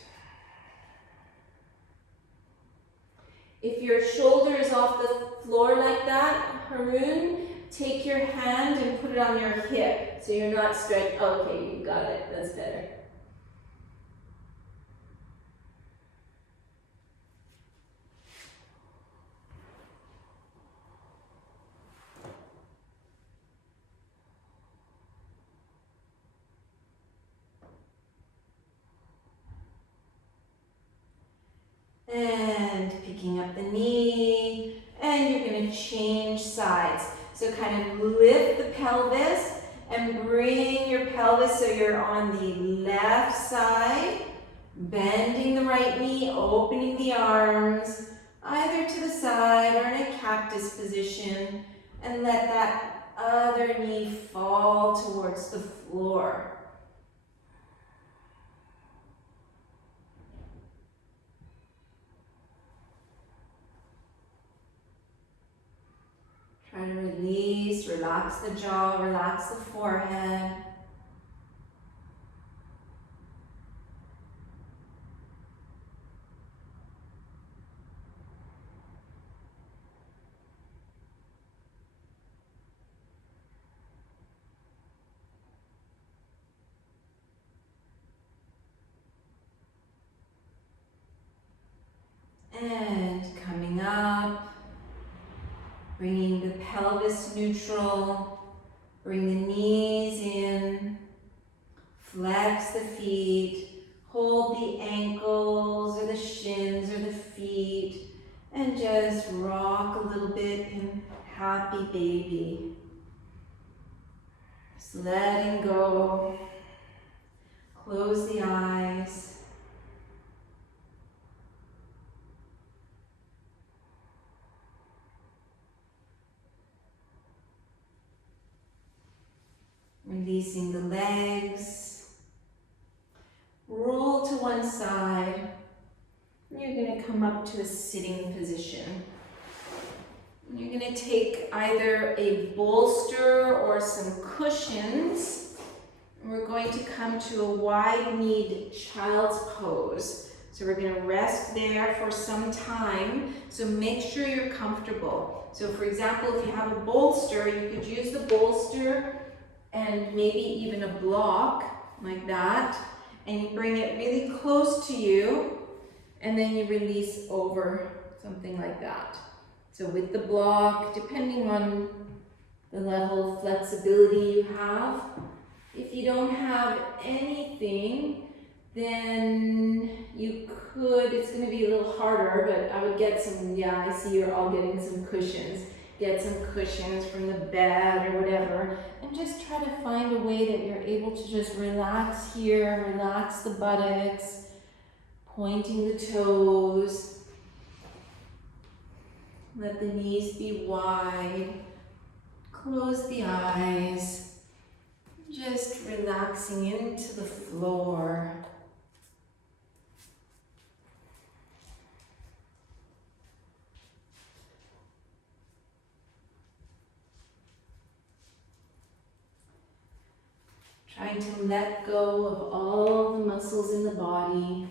If your shoulder is off the floor like that, Haroon, take your hand and put it on your hip so you're not stretched. Okay, you got it. That's better. And picking up the knee, and you're going to change sides. So kind of lift the pelvis and bring your pelvis so you're on the left side, bending the right knee, opening the arms, either to the side or in a cactus position, and let that other knee fall towards the floor. Try to release, relax the jaw, relax the forehead. And coming up, bringing the pelvis neutral, bring the knees in, flex the feet, hold the ankles or the shins or the feet, and just rock a little bit in happy baby. Just letting go, close the eyes. Releasing the legs. Roll to one side. You're going to come up to a sitting position. You're going to take either a bolster or some cushions. We're going to come to a wide-kneed child's pose. So we're going to rest there for some time. So make sure you're comfortable. So for example, if you have a bolster, you could use the bolster and maybe even a block like that. And you bring it really close to you. And then you release over, something like that. So with the block, depending on the level of flexibility you have. If you don't have anything, then you could, it's going to be a little harder, but I would get some, yeah, I see you're all getting some cushions. Get some cushions from the bed or whatever, and just try to find a way that you're able to just relax here, relax the buttocks, pointing the toes. Let the knees be wide. Close the eyes. Just relaxing into the floor. Trying to let go of all the muscles in the body.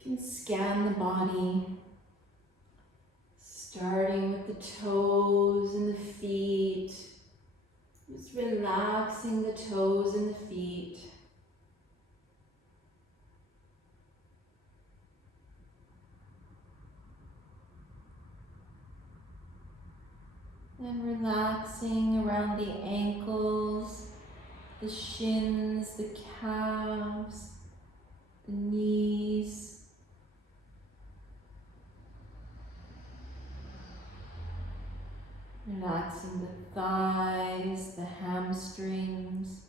You can scan the body, starting with the toes and the feet. Just relaxing the toes and the feet. And relaxing around the ankles, the shins, the calves, the knees. Relaxing the thighs, the hamstrings.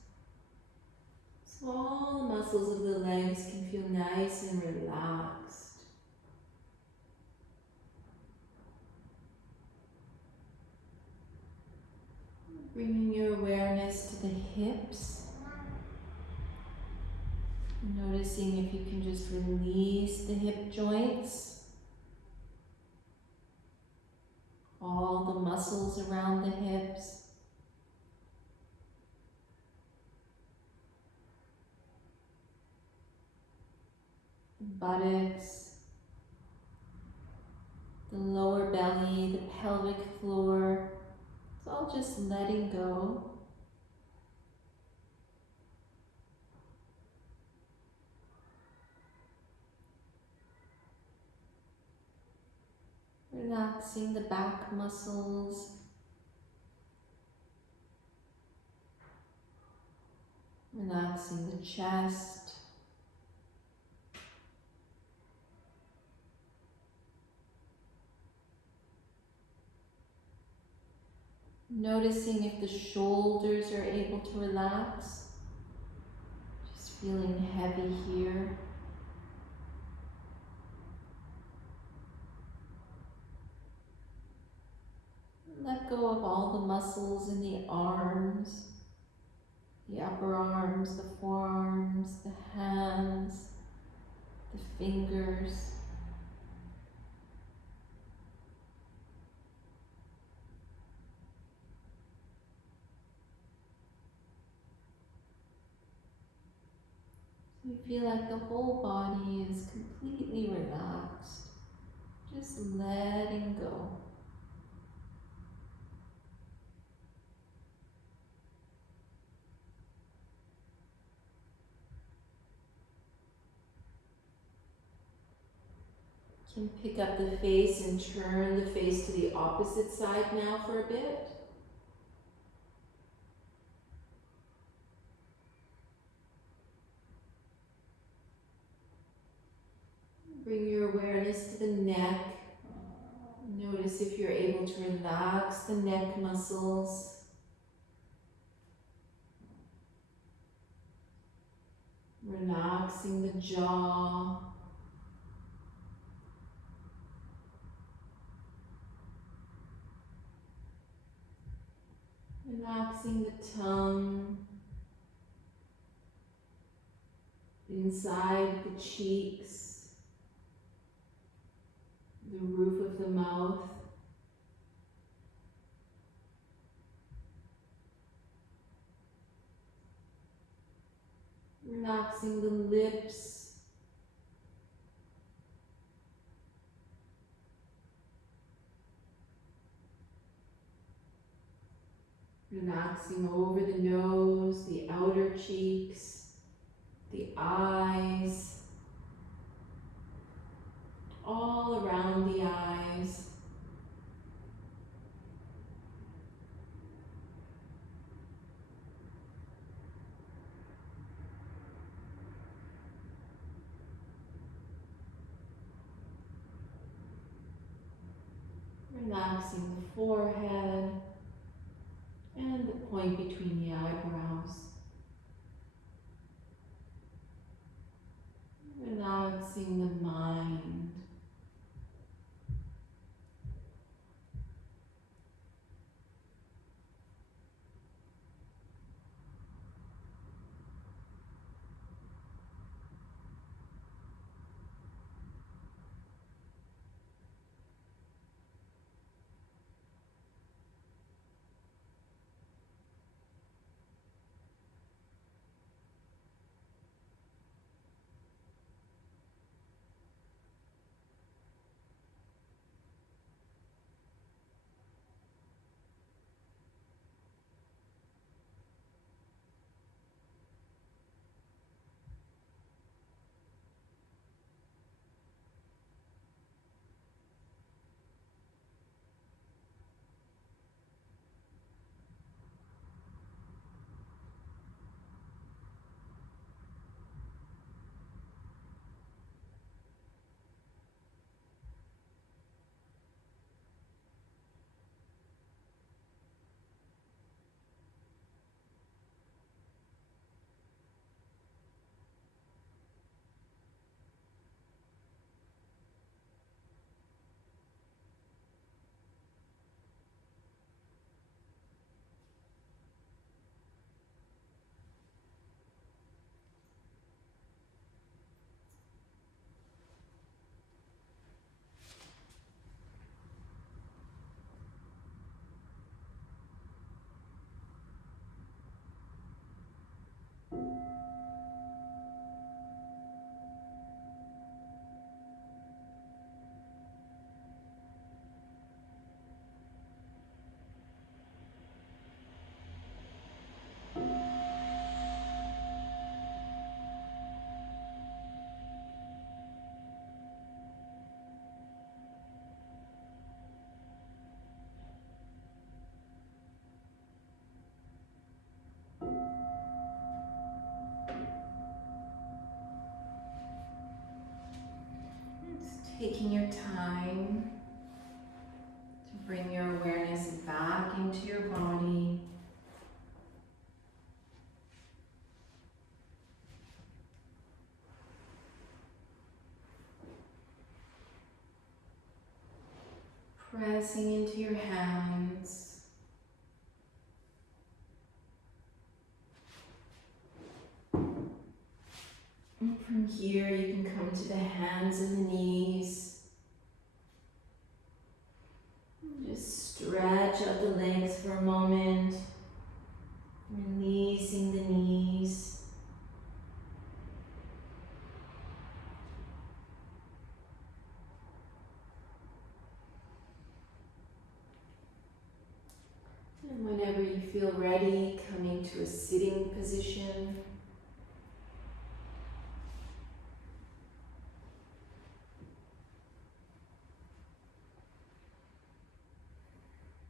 So all the muscles of the legs can feel nice and relaxed. Bringing your awareness to the hips. Noticing if you can just release the hip joints. All the muscles around the hips. The buttocks. The lower belly, the pelvic floor. It's all just letting go. Relaxing the back muscles. Relaxing the chest. Noticing if the shoulders are able to relax. Just feeling heavy here. Let go of all the muscles in the arms, the upper arms, the forearms, the hands, the fingers. You feel like the whole body is completely relaxed, just letting go. You can pick up the face and turn the face to the opposite side now for a bit. Bring your awareness to the neck. Notice if you're able to relax the neck muscles. Relaxing the jaw. Relaxing the tongue, inside the cheeks, the roof of the mouth. Relaxing the lips, relaxing over the nose, the outer cheeks, the eyes, all around the eyes. Relaxing the forehead and the point between the eyebrows. Relaxing the mind. Taking your time to bring your awareness back into your body. Pressing into your hands. And from here you can come to the hands and the knees. Just stretch out the legs for a moment, releasing the knees. And whenever you feel ready, coming to a sitting position.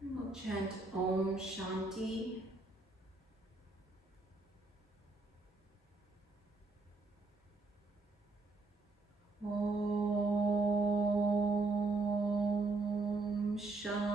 And we'll chant Om Shantih. Om Shantih.